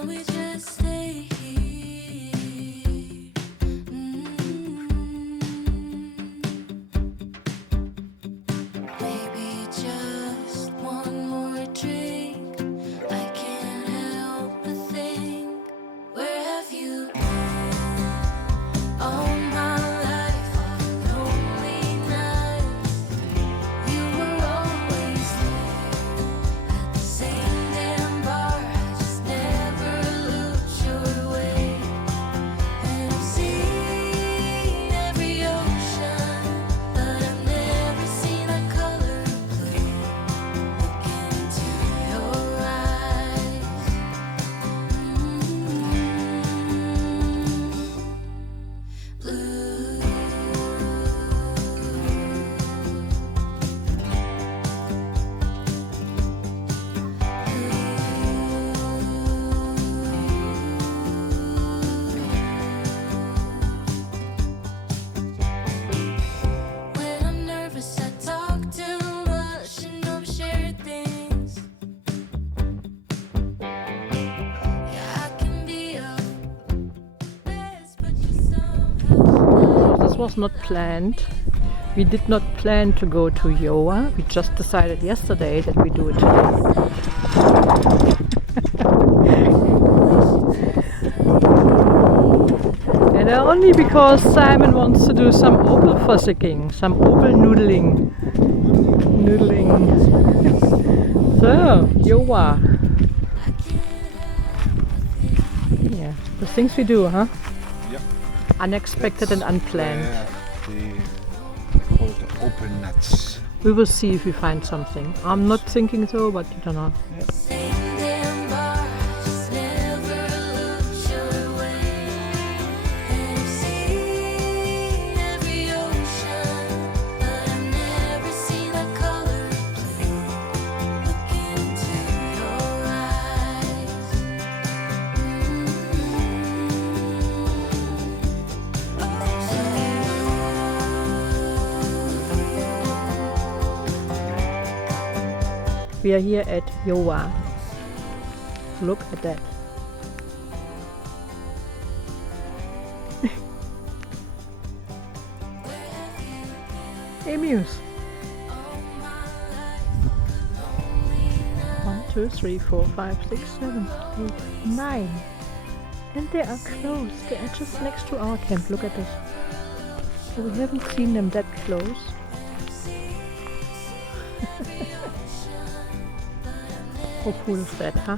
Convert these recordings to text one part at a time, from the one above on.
can we just stay here? Maybe just one more drink. I can't help but think, where have you been? All my life, all lonely nights. You were always there at the same damn bar. I just never looked your way. And I've seen every ocean, but I've never seen a color blue. Look into your eyes. Blue. When I'm nervous, I talk too much and overshare things. Yeah, I can be your best, but you somehow. This was not planned. We did not plan to go to Yowah. We just decided yesterday that we do it today. And only because Simon wants to do some opal fossicking, some opal noodling. So, Yowah. Yeah, the things we do, huh? Yeah. Unexpected and unplanned. They call it open nuts. We will see if we find something. I'm not thinking so, but I don't know. Same damn bar, I just never looked your way. And I've seen every ocean, but I've never seen a color blue. Look into your eyes. We are here at Yowah. Look at that. Emus. 1, 2, 3, 4, 5, 6, 7, 8, 9. And they are close. They are just next to our camp. Look at this. So we haven't seen them that close. How cool is that, huh?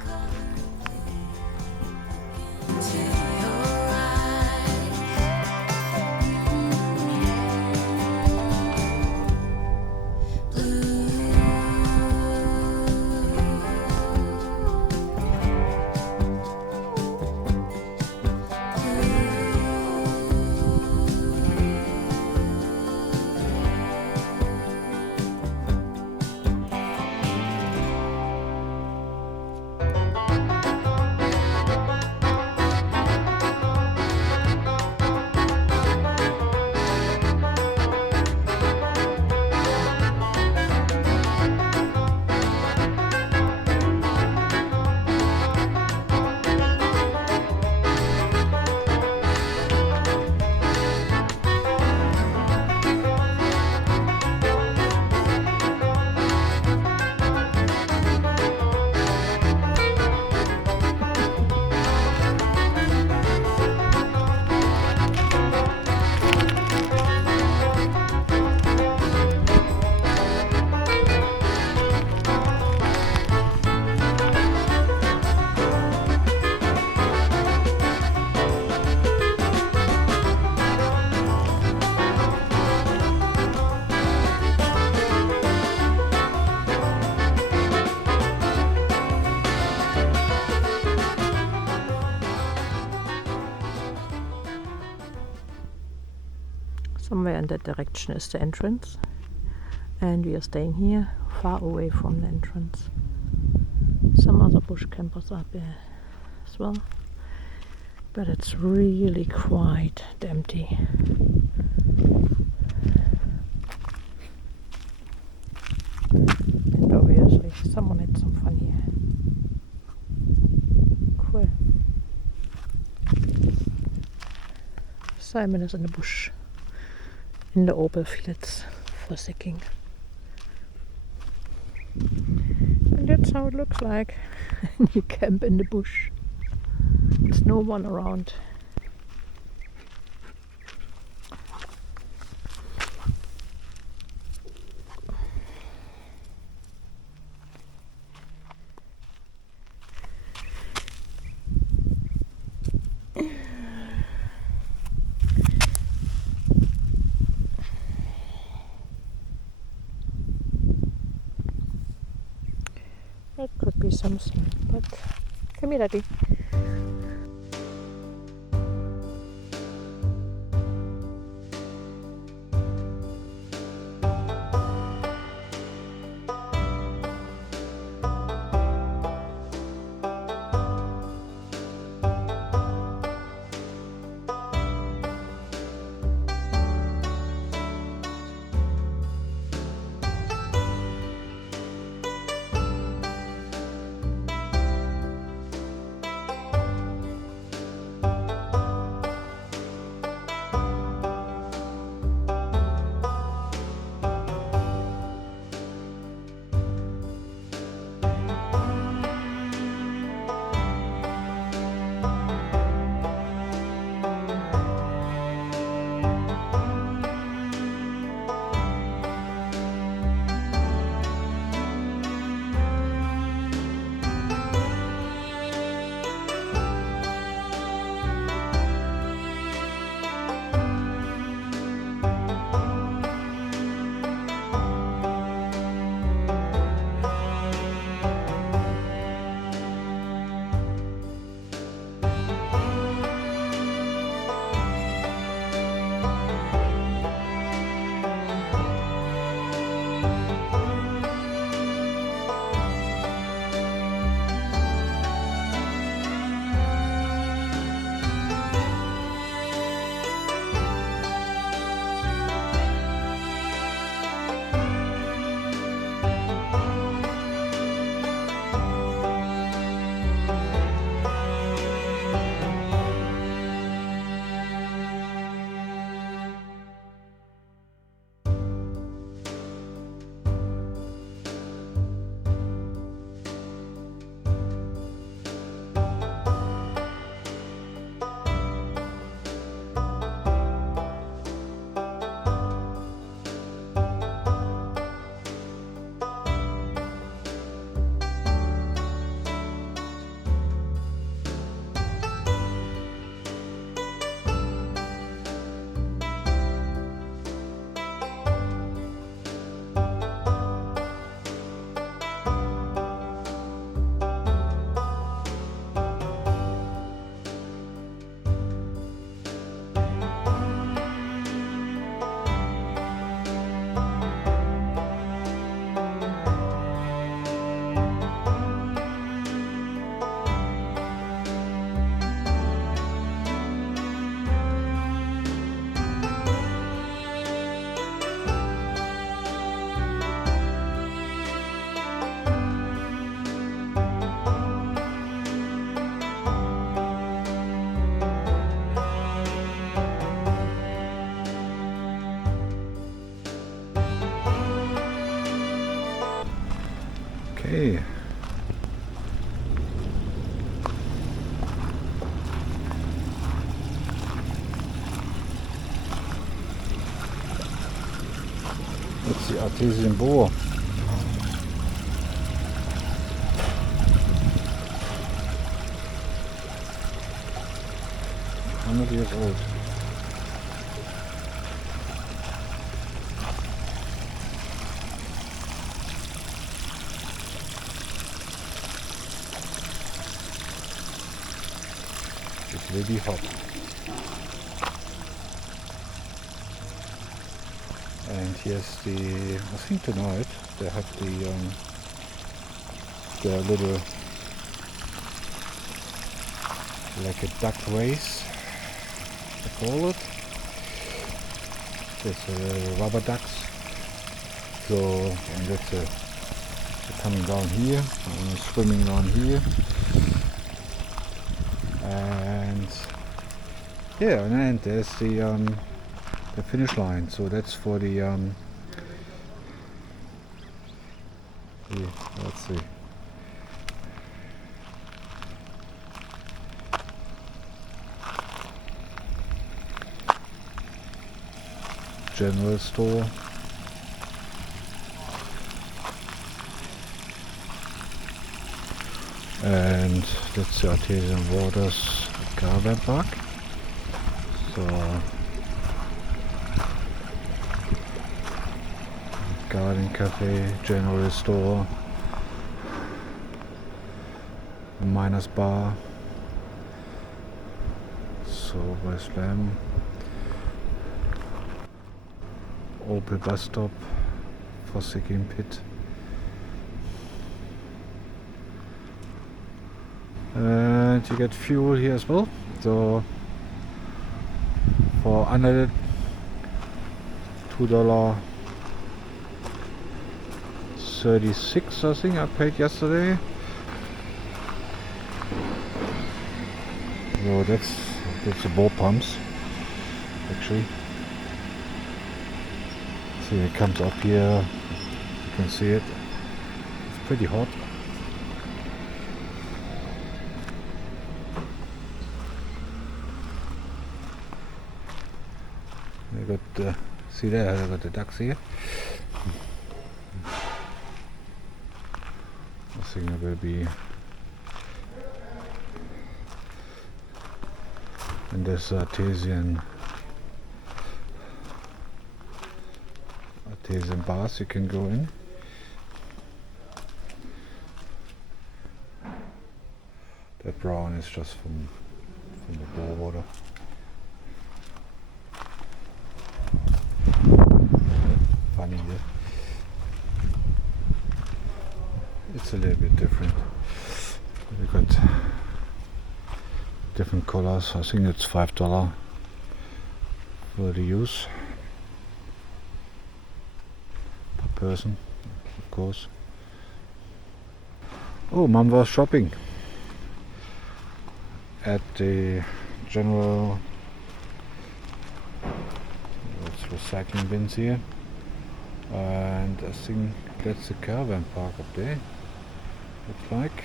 Somewhere in that direction is the entrance, and we are staying here, far away from the entrance. Some other bush campers are there as well, but it's really quite empty. And obviously someone had some fun here. Cool. Simon is in the bush, in the opal fields, fossicking. And that's how it looks like. You camp in the bush. There's no one around. That could be something, but come here, Daddy. Okay. That's the Artesian boar. 100 years old. It's really hot. And here's the, I think tonight they have the little, like a duck race, they call it. There's rubber ducks. So, and that's they're coming down here, and swimming down here. And Yeah, and there's the finish line. So that's for the let's see. General store. And that's the Artesian Waters Caravan Park. So garden cafe, general store, miners bar. So by Slam, Opel bus stop, Fossicking pit. And you get fuel here as well. So for unleaded $2.36 I think I paid yesterday. So that's the ball pumps actually. See, it comes up here, you can see it. It's pretty hot. I got see there, I got the ducks here. I think it will be in this Artesian bars you can go in. That brown is just from the bore water. Funny, yeah? It's a little bit different. We got different colors. I think it's $5 for the use per person, of course. Oh, Mum was shopping at the general recycling bins here, and I think that's the caravan park up there. Looks like.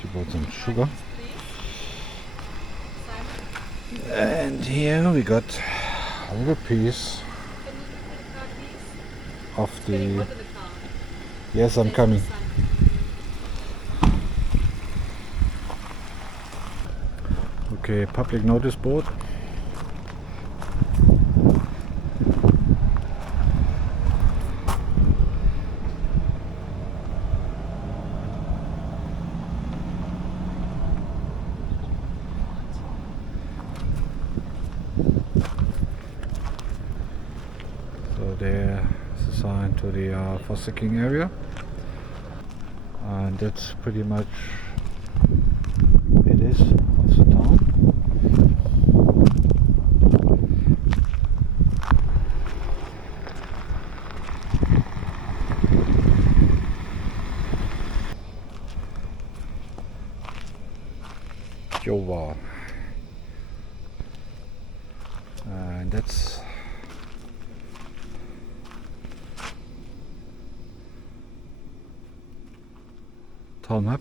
She bought some sugar. And here we got a little piece of the... Yes, I'm coming. Okay, public notice board. So there is a sign to the Fossicking area, and that's pretty much it is of the town. Yowah, and that's town map.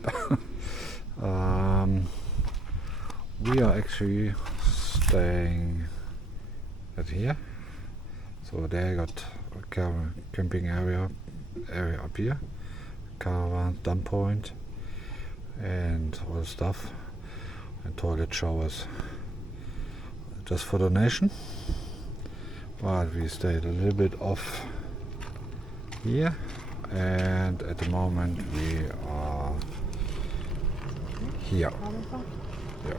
We are actually staying at here. So they got a camping area up here, caravan dump point, and all the stuff, and toilet showers, just for donation. But we stayed a little bit off here, and at the moment we are here. Yeah.